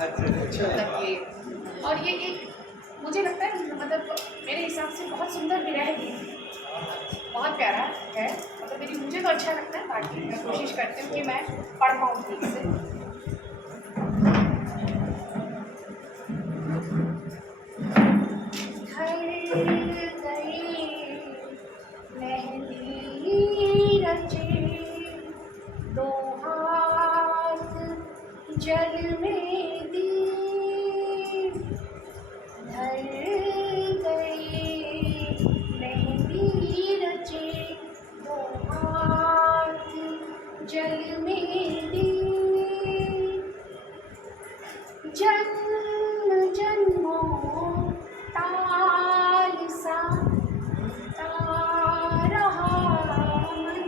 मतलब ये, और ये एक मुझे लगता है मतलब मेरे हिसाब से बहुत सुंदर विरह गीत, बहुत प्यारा है। मतलब मुझे तो अच्छा लगता है, बाकी मैं कोशिश करती हूँ कि मैं पढ़ पाऊँ ठीक से। दो हाथ जल में दी, धर गए मेहंदी रचे, दो हाथ जल में दी, जन्म जन्मों ताल सा रहा मन,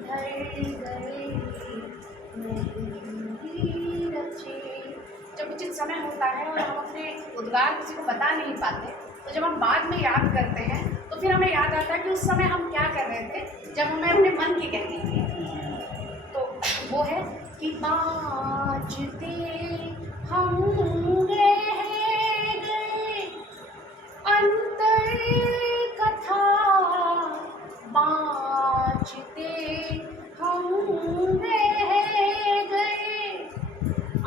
धर गए मेहंदी रचे। जब उचित समय होता है और हम अपने उद्गार किसी को बता नहीं पाते, तो जब हम बाद में याद करते हैं तो फिर हमें याद आता है कि उस समय हम क्या कर रहे थे जब हमें अपने मन की कहनी थी। तो वो है कि बाँचते हम रह गए अंतर कथा, बाँचते हम रह गए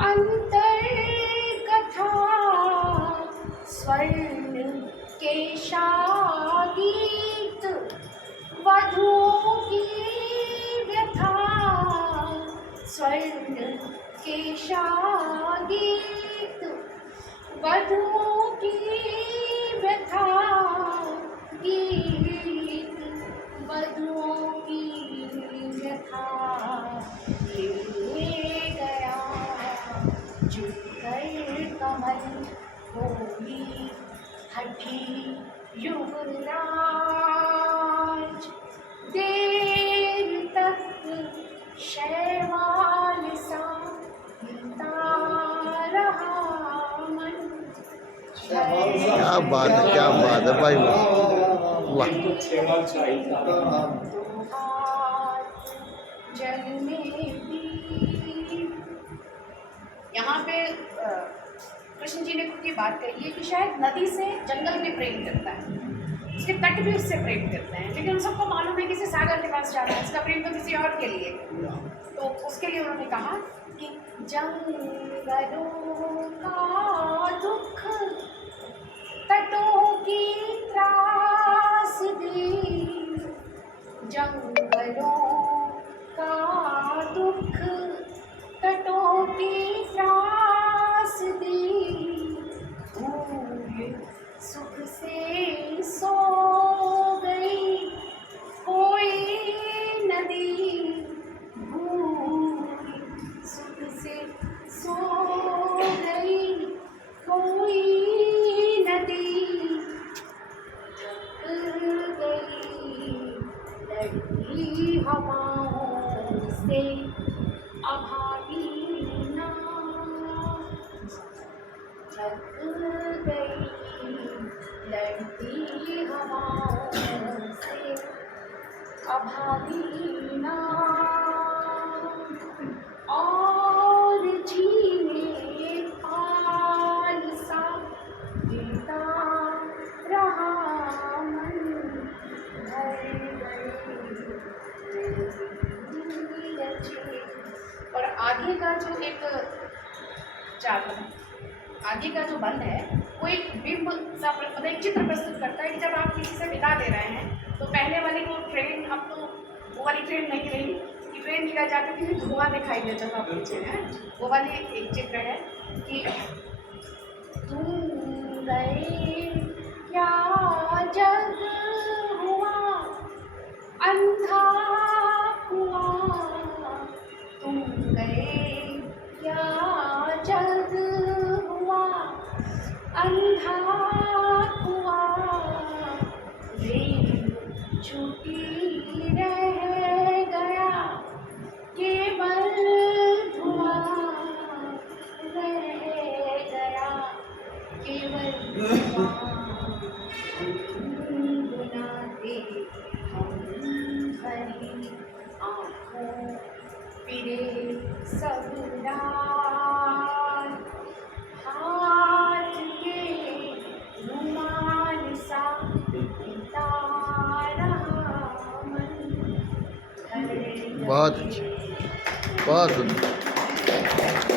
अंतर कथा, स्वर्ण के गीत वधुओं की व्यथा, स्वर्ण के गीत वधुओं की व्यथा, गीत वधुओं की व्यथा, ले गया झुककर कमल होगी हठी युवराज, देर तक शैवाल सा हिलता रहा मन। क्या बात है भाई, वाह। जल में दी। यहाँ पे कृष्ण जी ने खुद ये बात कही है कि शायद नदी से जंगल भी प्रेम करता है, उसके तट भी उससे प्रेम करते हैं, लेकिन उन सबको मालूम है कि इसे सागर के पास जाना है, इसका प्रेम तो किसी और के लिए। तो उसके लिए उन्होंने कहा कि जंगलों का दुख तटों की त्रासदी, जंगलों का दुख तटों की त्रासदी, भूल सुख से सो गई कोई नदी, भूल सुख से सो गई कोई नदी, जग गई लड़की हवाओं से अभागी ना, जग गई लड़की हवाओं से अभागी ना, और जीने पाल सा गिरता रहा मन, भर गए। और आगे का जो एक आगे का जो बंद है वो एक बिंब सा मतलब एक चित्र प्रस्तुत करता है कि जब आप किसी से विदा दे रहे हैं तो पहले वाली वो ट्रेन, अब तो वो वाली ट्रेन नहीं रही कि ट्रेन निकल जाती थी, धुआं दिखाई देता था पीछे है, वो वाली एक चित्र है कि तुम गए क्या जग हुआ अंधा हुआ, तुम गए क्या जग हुआ अंधा हुआ, रेल छूटी रह गया केवल धुआं रह गया केवल धुआं, गुनगुनाते हम भरी आँखों फिरे सब रात, बहुत अच्छी, बहुत सुंदर।